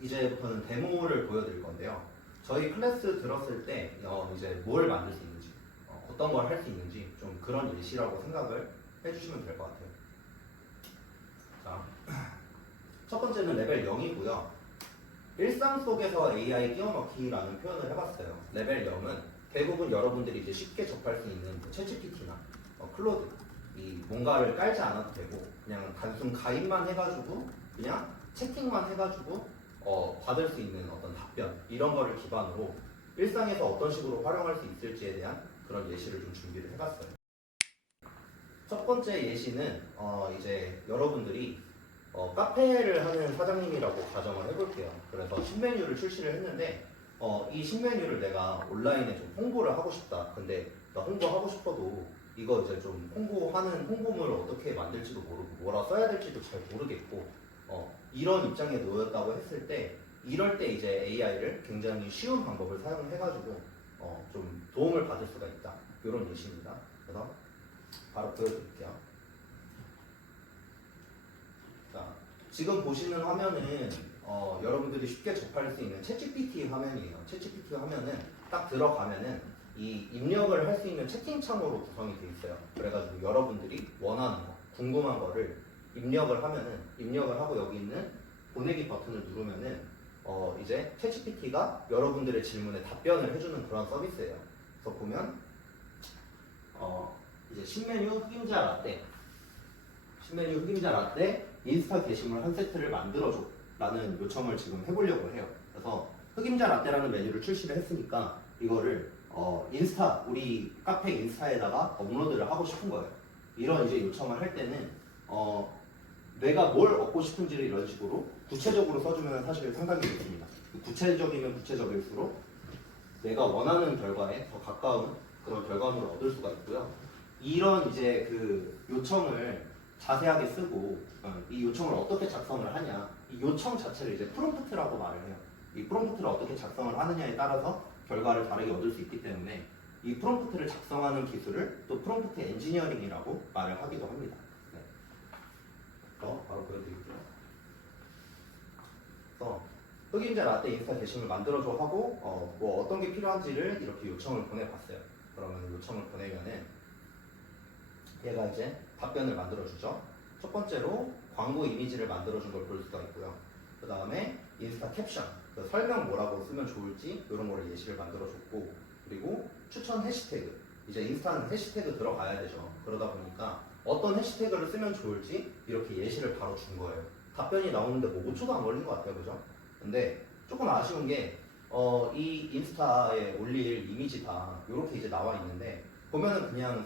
이제부터는 데모를 보여드릴 건데요. 저희 클래스 들었을 때 이제 뭘 만들 수 있는지, 어떤 걸 할 수 있는지 좀 그런 예시라고 생각을 해주시면 될 것 같아요. 자, 첫 번째는 레벨 0이고요. 일상 속에서 AI 끼워넣기라는 표현을 해봤어요. 레벨 0은 대부분 여러분들이 이제 쉽게 접할 수 있는 챗GPT나 클로드 이 뭔가를 깔지 않아도 되고 그냥 단순 가입만 해가지고 그냥 채팅만 해가지고 받을 수 있는 어떤 답변 이런 거를 기반으로 일상에서 어떤 식으로 활용할 수 있을지에 대한 그런 예시를 좀 준비를 해봤어요. 첫 번째 예시는 이제 여러분들이 카페를 하는 사장님이라고 가정을 해볼게요. 그래서 신메뉴를 출시를 했는데 이 신메뉴를 내가 온라인에 좀 홍보를 하고 싶다. 근데 나 홍보하고 싶어도 이거 이제 좀 홍보하는 홍보물을 어떻게 만들지도 모르고 뭐라 써야 될지도 잘 모르겠고 이런 입장에 놓였다고 했을 때 이럴 때 이제 AI를 굉장히 쉬운 방법을 사용해가지고 좀 도움을 받을 수가 있다. 이런 예시입니다. 그래서 바로 보여드릴게요. 자, 지금 보시는 화면은 여러분들이 쉽게 접할 수 있는 챗GPT 화면이에요. 챗GPT 화면은 딱 들어가면은 이 입력을 할 수 있는 채팅창으로 구성이 되어 있어요. 그래가지고 여러분들이 원하는 거, 궁금한 거를 입력을 하면은 입력을 하고 여기 있는 보내기 버튼을 누르면은 이제 챗GPT가 여러분들의 질문에 답변을 해주는 그런 서비스예요. 그래서 보면 이제 신메뉴 흑임자 라떼 인스타 게시물 한 세트를 만들어줘 라는 요청을 지금 해보려고 해요. 그래서 흑임자 라떼라는 메뉴를 출시를 했으니까 이거를 인스타 우리 카페 인스타에다가 업로드를 하고 싶은 거예요. 이런 이제 요청을 할 때는 내가 뭘 얻고 싶은지를 이런 식으로 구체적으로 써주면 사실 상당히 좋습니다. 구체적이면 구체적일수록 내가 원하는 결과에 더 가까운 그런 결과물을 얻을 수가 있고요. 이런 이제 그 요청을 자세하게 쓰고 이 요청을 어떻게 작성을 하냐 이 요청 자체를 이제 프롬프트라고 말을 해요. 이 프롬프트를 어떻게 작성을 하느냐에 따라서 결과를 다르게 얻을 수 있기 때문에 이 프롬프트를 작성하는 기술을 또 프롬프트 엔지니어링이라고 말을 하기도 합니다. 네. 바로 보여드릴게요. 그래서 흑임자 라떼 인스타 게시물 만들어줘 하고 뭐 어떤 게 필요한지를 이렇게 요청을 보내봤어요. 그러면 요청을 보내면은 얘가 이제 답변을 만들어주죠. 첫 번째로 광고 이미지를 만들어준 걸 볼 수가 있고요. 그 다음에 인스타 캡션, 그 설명 뭐라고 쓰면 좋을지 이런 거를 예시를 만들어줬고 그리고 추천 해시태그, 이제 인스타는 해시태그 들어가야 되죠. 그러다 보니까 어떤 해시태그를 쓰면 좋을지 이렇게 예시를 바로 준 거예요. 답변이 나오는데 뭐 5초도 안 걸린 것 같아요. 그죠? 근데 조금 아쉬운 게 이 인스타에 올릴 이미지가 이렇게 이제 나와 있는데 보면은 그냥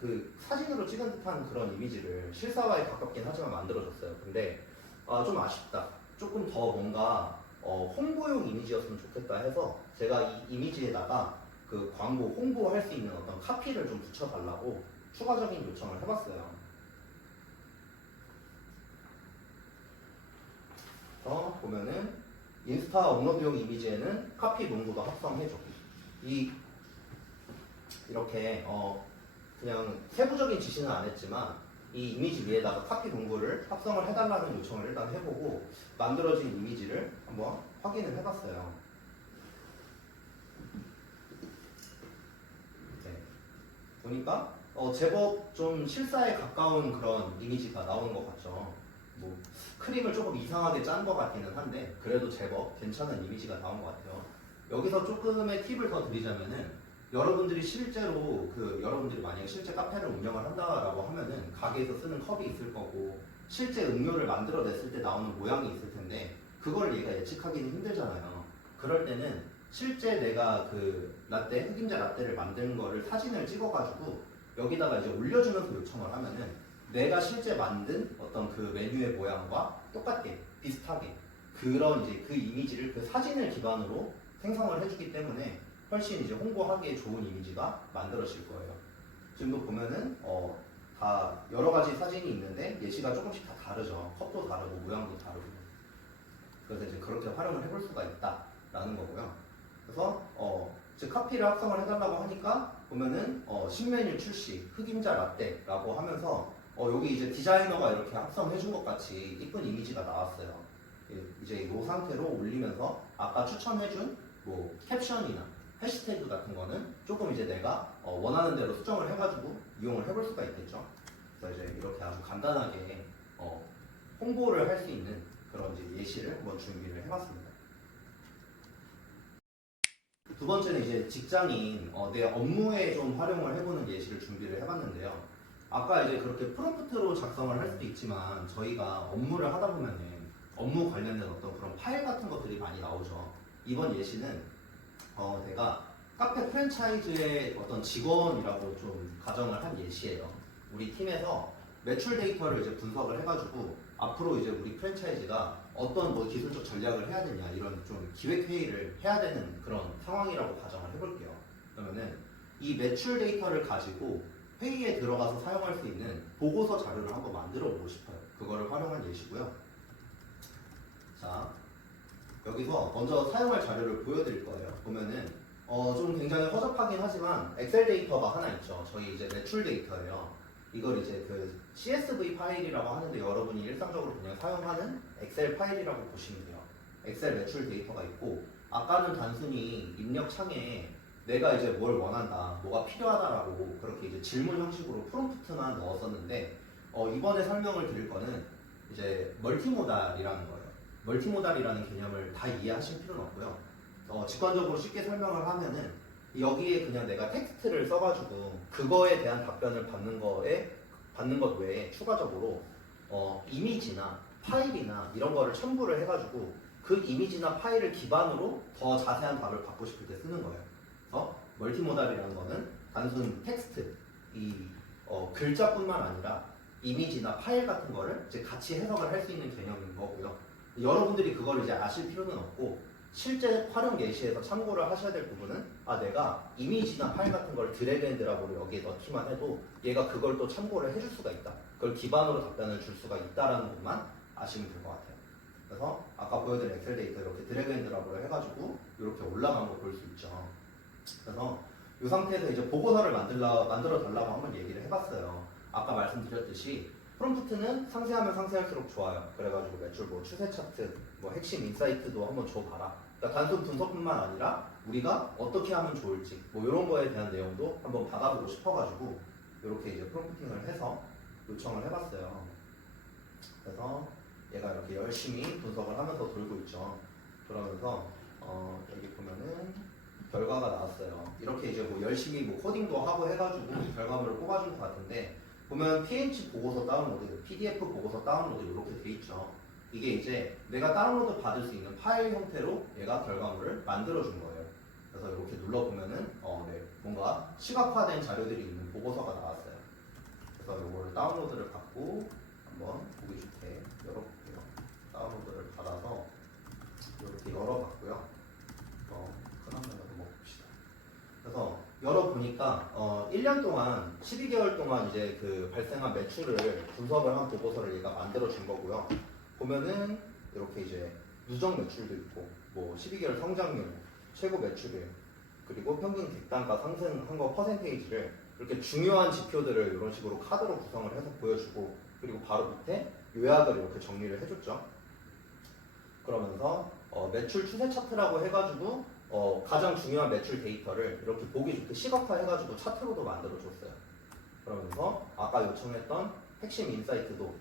그 사진으로 찍은 듯한 그런 이미지를 실사화에 가깝긴 하지만 만들어줬어요. 근데 좀 아쉽다. 조금 더 뭔가 홍보용 이미지였으면 좋겠다 해서 제가 이 이미지에다가 그 광고 홍보할 수 있는 어떤 카피를 좀 붙여달라고 추가적인 요청을 해봤어요. 보면은 인스타 업로드용 이미지에는 카피 문구도 합성해줘. 이렇게 그냥 세부적인 지시는 안 했지만 이 이미지 위에다가 카피 문구를 합성을 해달라는 요청을 일단 해보고 만들어진 이미지를 한번 확인을 해봤어요. 네. 보니까 제법 좀 실사에 가까운 그런 이미지가 나오는 것 같죠. 뭐 크림을 조금 이상하게 짠 것 같기는 한데 그래도 제법 괜찮은 이미지가 나온 것 같아요. 여기서 조금의 팁을 더 드리자면은 여러분들이 실제로 여러분들이 만약에 실제 카페를 운영을 한다라고 하면은 가게에서 쓰는 컵이 있을 거고 실제 음료를 만들어냈을 때 나오는 모양이 있을 텐데 그걸 얘가 예측하기는 힘들잖아요. 그럴 때는 실제 내가 그 흑임자 라떼를 만든 거를 사진을 찍어가지고 여기다가 이제 올려주면서 요청을 하면은 내가 실제 만든 어떤 그 메뉴의 모양과 똑같게 비슷하게 그런 이제 그 이미지를 그 사진을 기반으로 생성을 해주기 때문에 훨씬 이제 홍보하기에 좋은 이미지가 만들어질 거예요. 지금도 보면은 다 여러 가지 사진이 있는데 예시가 조금씩 다 다르죠. 컵도 다르고 모양도 다르고. 그래서 이제 그렇게 활용을 해볼 수가 있다라는 거고요. 그래서 즉 카피를 합성을 해달라고 하니까 보면은 신메뉴 출시 흑임자 라떼라고 하면서 여기 이제 디자이너가 이렇게 합성해준 것 같이 이쁜 이미지가 나왔어요. 이제 이 상태로 올리면서 아까 추천해준 뭐 캡션이나 해시태그 같은 거는 조금 이제 내가 원하는 대로 수정을 해가지고 이용을 해볼 수가 있겠죠. 그래서 이제 이렇게 아주 간단하게 홍보를 할 수 있는 그런 이제 예시를 한번 준비를 해봤습니다. 두 번째는 이제 직장인 내 업무에 좀 활용을 해보는 예시를 준비를 해봤는데요. 아까 이제 그렇게 프롬프트로 작성을 할 수도 있지만 저희가 업무를 하다 보면은 업무 관련된 어떤 그런 파일 같은 것들이 많이 나오죠. 이번 예시는 내가 카페 프랜차이즈의 어떤 직원이라고 좀 가정을 한 예시예요. 우리 팀에서 매출 데이터를 이제 분석을 해가지고 앞으로 이제 우리 프랜차이즈가 어떤 뭐 기술적 전략을 해야 되냐 이런 좀 기획 회의를 해야 되는 그런 상황이라고 가정을 해볼게요. 그러면은 이 매출 데이터를 가지고 회의에 들어가서 사용할 수 있는 보고서 자료를 한번 만들어 보고 싶어요. 그거를 활용한 예시고요. 자, 여기서 먼저 사용할 자료를 보여드릴 거예요. 보면은 좀 굉장히 허접하긴 하지만 엑셀 데이터가 하나 있죠. 저희 이제 매출 데이터예요. 이걸 이제 그 CSV 파일이라고 하는데 여러분이 일상적으로 그냥 사용하는 엑셀 파일이라고 보시면 돼요. 엑셀 매출 데이터가 있고 아까는 단순히 입력 창에 내가 이제 뭘 원한다, 뭐가 필요하다라고 그렇게 이제 질문 형식으로 프롬프트만 넣었었는데 이번에 설명을 드릴 거는 이제 멀티모달이라는 거예요. 멀티모달이라는 개념을 다 이해하실 필요는 없고요. 직관적으로 쉽게 설명을 하면은 여기에 그냥 내가 텍스트를 써가지고 그거에 대한 답변을 받는 것 외에 추가적으로 이미지나 파일이나 이런 거를 첨부를 해가지고 그 이미지나 파일을 기반으로 더 자세한 답을 받고 싶을 때 쓰는 거예요. 그래서 멀티모달이라는 거는 단순 텍스트, 글자뿐만 아니라 이미지나 파일 같은 거를 이제 같이 해석을 할 수 있는 개념인 거고요. 여러분들이 그걸 이제 아실 필요는 없고 실제 활용 예시에서 참고를 하셔야 될 부분은 내가 이미지나 파일 같은 걸 드래그 앤 드랍으로 여기에 넣기만 해도 얘가 그걸 또 참고를 해줄 수가 있다. 그걸 기반으로 답변을 줄 수가 있다라는 것만 아시면 될 것 같아요. 그래서 아까 보여드린 엑셀 데이터 이렇게 드래그 앤 드랍으로 해가지고 이렇게 올라간 거 볼 수 있죠. 그래서 이 상태에서 이제 보고서를 만들어 달라고 한번 얘기를 해봤어요. 아까 말씀드렸듯이 프롬프트는 상세하면 상세할수록 좋아요. 그래가지고 매출 뭐 추세 차트, 뭐 핵심 인사이트도 한번 줘봐라. 그러니까 단순 분석뿐만 아니라 우리가 어떻게 하면 좋을지 뭐 이런 거에 대한 내용도 한번 받아보고 싶어가지고 이렇게 이제 프롬프팅을 해서 요청을 해봤어요. 그래서 얘가 이렇게 열심히 분석을 하면서 돌고 있죠. 그러면서 여기 보면은 결과가 나왔어요. 이렇게 이제 뭐 열심히 뭐 코딩도 하고 해가지고 결과물을 뽑아준 것 같은데 보면 PH 보고서 다운로드, PDF 보고서 다운로드 이렇게 돼 있죠. 이게 이제 내가 다운로드 받을 수 있는 파일 형태로 얘가 결과물을 만들어준 거예요. 그래서 이렇게 눌러보면은 뭔가 시각화된 자료들이 있는 보고서가 나왔어요. 그래서 이거를 다운로드를 받고 한번 보기 좋게 열어볼게요. 다운로드를 받아서 이렇게 열어봤고요. 큰 화면으로 한번 봅시다. 그래서 열어보니까 1년 동안 12개월 동안 이제 그 발생한 매출을 분석을 한 보고서를 얘가 만들어 준 거고요. 보면은 이렇게 이제 누적 매출도 있고 뭐 12개월 성장률, 최고 매출을 그리고 평균 객단가 상승한 거 퍼센테이지를 이렇게 중요한 지표들을 이런 식으로 카드로 구성을 해서 보여주고 그리고 바로 밑에 요약을 이렇게 정리를 해줬죠. 그러면서 매출 추세 차트라고 해가지고 가장 중요한 매출 데이터를 이렇게 보기 좋게 시각화해가지고 차트로도 만들어줬어요. 그러면서 아까 요청했던 핵심 인사이트도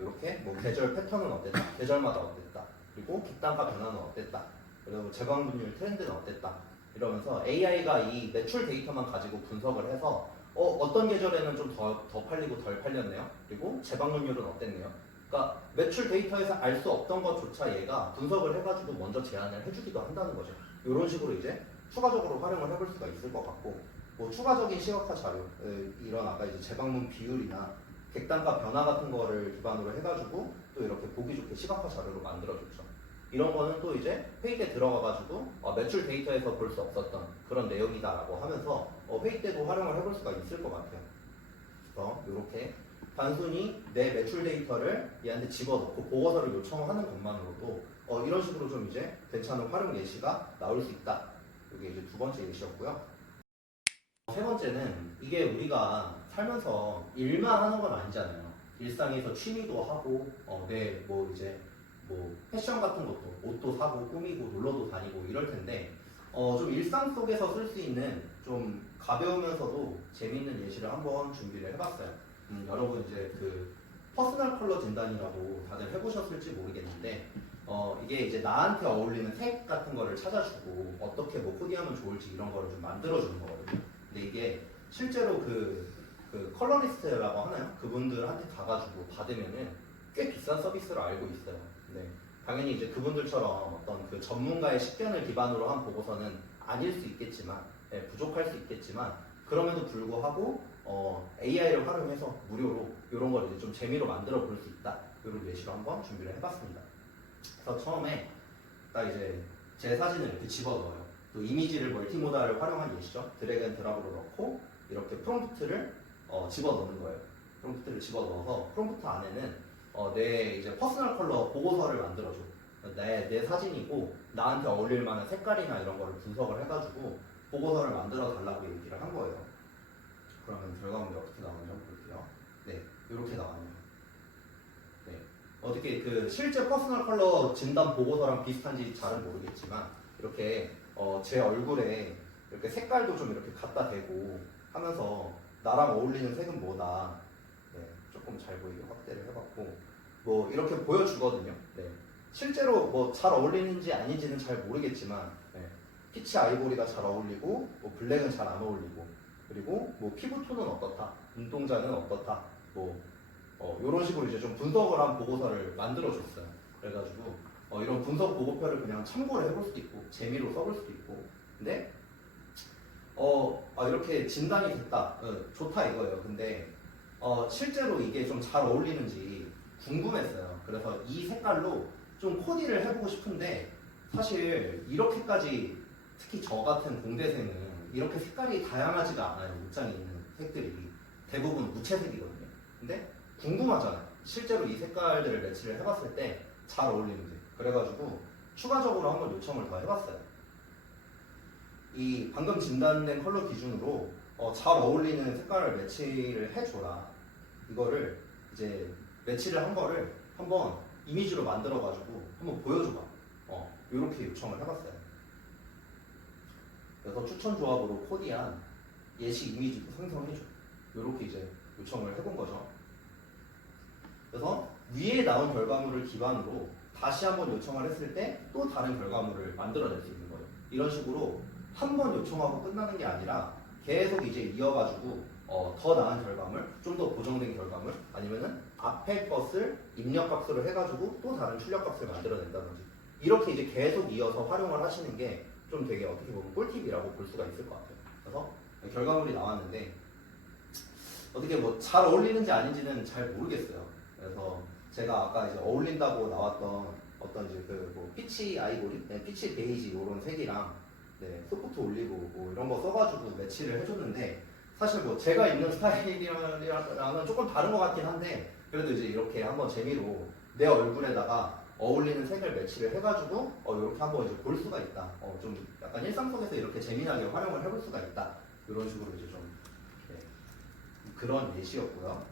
이렇게 뭐 계절 패턴은 어땠다, 계절마다 어땠다, 그리고 객단가 변화는 어땠다, 그리고 재방문율 트렌드는 어땠다 이러면서 AI가 이 매출 데이터만 가지고 분석을 해서 어떤 계절에는 좀 더 팔리고 덜 팔렸네요. 그리고 재방문율은 어땠네요. 그러니까 매출 데이터에서 알 수 없던 것조차 얘가 분석을 해가지고 먼저 제안을 해주기도 한다는 거죠. 이런 식으로 이제 추가적으로 활용을 해볼 수가 있을 것 같고 뭐 추가적인 시각화 자료 이런 아까 이제 재방문 비율이나 객단가 변화 같은 거를 기반으로 해가지고 또 이렇게 보기 좋게 시각화 자료로 만들어줬죠. 이런 거는 또 이제 회의 때 들어가가지고 매출 데이터에서 볼 수 없었던 그런 내용이다라고 하면서 회의 때도 활용을 해볼 수가 있을 것 같아요. 그래서 이렇게 단순히 내 매출 데이터를 얘한테 집어넣고 보고서를 요청하는 것만으로도 이런 식으로 좀 이제 괜찮은 활용 예시가 나올 수 있다. 이게 이제 두 번째 예시였고요. 세 번째는 이게 우리가 살면서 일만 하는 건 아니잖아요. 일상에서 취미도 하고, 뭐 이제 뭐 패션 같은 것도 옷도 사고 꾸미고 놀러도 다니고 이럴 텐데 좀 일상 속에서 쓸 수 있는 좀 가벼우면서도 재미있는 예시를 한번 준비를 해봤어요. 여러분 이제 그 퍼스널 컬러 진단이라고 다들 해보셨을지 모르겠는데 이게 이제 나한테 어울리는 색 같은 거를 찾아주고 어떻게 뭐 코디하면 좋을지 이런 거를 좀 만들어주는 거거든요. 근데 이게 실제로 그 컬러리스트라고 하나요? 그분들한테 가가지고 받으면은 꽤 비싼 서비스로 알고 있어요. 네. 당연히 이제 그분들처럼 어떤 그 전문가의 식견을 기반으로 한 보고서는 아닐 수 있겠지만, 네, 부족할 수 있겠지만, 그럼에도 불구하고 AI를 활용해서 무료로 이런 걸 이제 좀 재미로 만들어 볼 수 있다. 이런 예시로 한번 준비를 해봤습니다. 그래서 처음에 딱 이제 제 사진을 이렇게 집어 넣어요. 또 이미지를 멀티모달을 활용한 예시죠. 드래그 앤 드랍으로 넣고 이렇게 프롬프트를 집어 넣는 거예요. 프롬프트를 집어 넣어서 프롬프트 안에는 내 이제 퍼스널 컬러 보고서를 만들어줘. 내 사진이고 나한테 어울릴 만한 색깔이나 이런 거를 분석을 해가지고 보고서를 만들어 달라고 얘기를 한 거예요. 그러면 결과물이 어떻게 나오는지 한번 볼게요. 네, 이렇게 나왔네요. 네, 어떻게 그 실제 퍼스널 컬러 진단 보고서랑 비슷한지 잘은 모르겠지만 이렇게 제 얼굴에 이렇게 색깔도 좀 이렇게 갖다 대고 하면서 나랑 어울리는 색은 뭐다. 네, 조금 잘 보이게 확대를 해봤고 뭐 이렇게 보여주거든요. 네, 실제로 뭐 잘 어울리는지 아닌지는 잘 모르겠지만 네, 피치 아이보리가 잘 어울리고 뭐 블랙은 잘 안 어울리고 그리고 뭐 피부톤은 어떻다, 눈동자는 어떻다, 뭐 이런 식으로 이제 좀 분석을 한 보고서를 만들어줬어요. 그래가지고 이런 분석 보고표를 그냥 참고를 해볼 수도 있고 재미로 써볼 수도 있고 근데 이렇게 진단이 됐다, 좋다 이거예요. 근데 실제로 이게 좀 잘 어울리는지 궁금했어요. 그래서 이 색깔로 좀 코디를 해보고 싶은데 사실 이렇게까지 특히 저 같은 공대생은 이렇게 색깔이 다양하지가 않아요. 옷장에 있는 색들이 대부분 무채색이거든요. 근데 궁금하잖아요. 실제로 이 색깔들을 매치를 해봤을 때 잘 어울리는지. 그래가지고 추가적으로 한번 요청을 더 해봤어요. 이 방금 진단된 컬러 기준으로 잘 어울리는 색깔을 매치를 해줘라. 이거를 이제 매치를 한 거를 한번 이미지로 만들어가지고 한번 보여줘봐. 이렇게 요청을 해봤어요. 그래서 추천 조합으로 코디한 예시 이미지도 생성해줘. 이렇게 이제 요청을 해본 거죠. 그래서 위에 나온 결과물을 기반으로 다시 한번 요청을 했을 때 또 다른 결과물을 만들어낼 수 있는 거예요. 이런 식으로 한 번 요청하고 끝나는 게 아니라 계속 이제 이어가지고 더 나은 결과물, 좀 더 보정된 결과물, 아니면은 앞에 것을 입력 값으로 해가지고 또 다른 출력 값을 만들어낸다든지 이렇게 이제 계속 이어서 활용을 하시는 게 좀 되게 어떻게 보면 꿀팁이라고 볼 수가 있을 것 같아요. 그래서 결과물이 나왔는데 어떻게 뭐 잘 어울리는지 아닌지는 잘 모르겠어요. 그래서 제가 아까 이제 어울린다고 나왔던 어떤 이제 그 뭐 피치 아이보리, 네, 피치 베이지 이런 색이랑 네, 소프트 올리브 뭐 이런 거 써가지고 매치를 해줬는데 사실 뭐 제가 입는 스타일이랑은 조금 다른 것 같긴 한데 그래도 이제 이렇게 한번 재미로 내 얼굴에다가 어울리는 색을 매치를 해가지고 이렇게 한번 이제 볼 수가 있다. 좀 약간 일상 속에서 이렇게 재미나게 활용을 해볼 수가 있다. 이런 식으로 이제 좀 네, 그런 예시였고요.